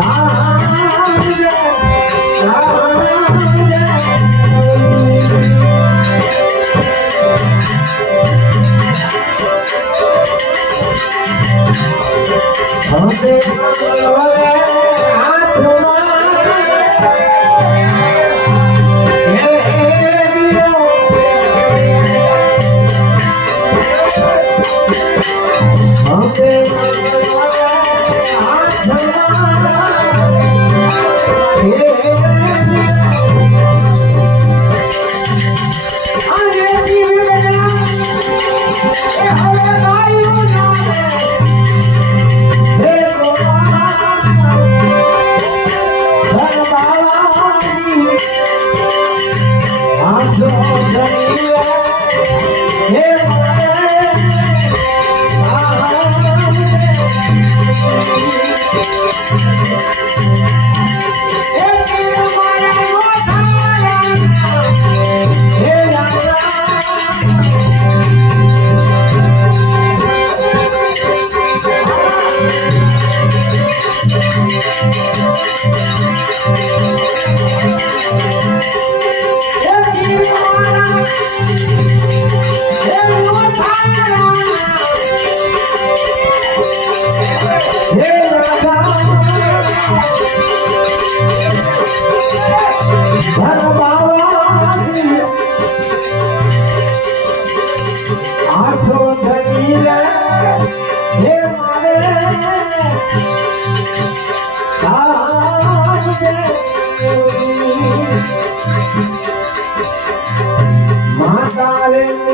啊了。Música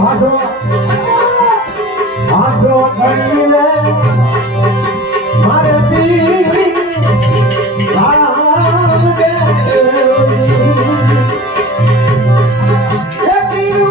હાથો હાથો હાથો લે મારે રામ દે હે પીર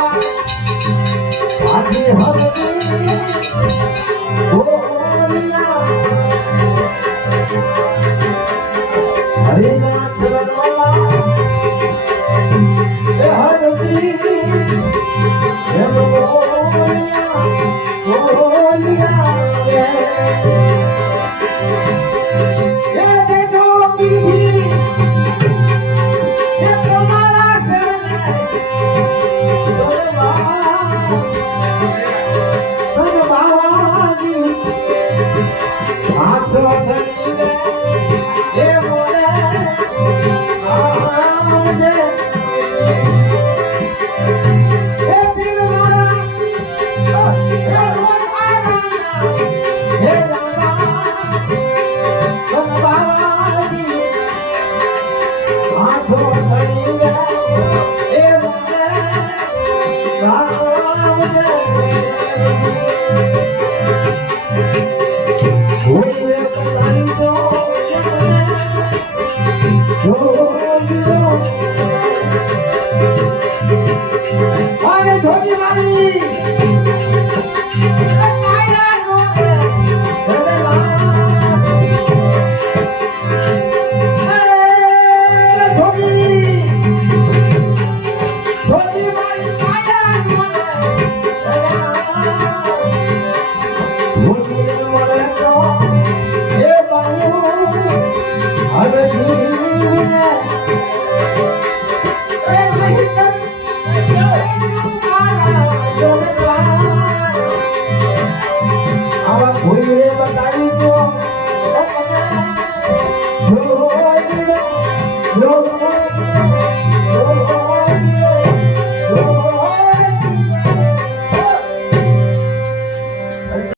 You.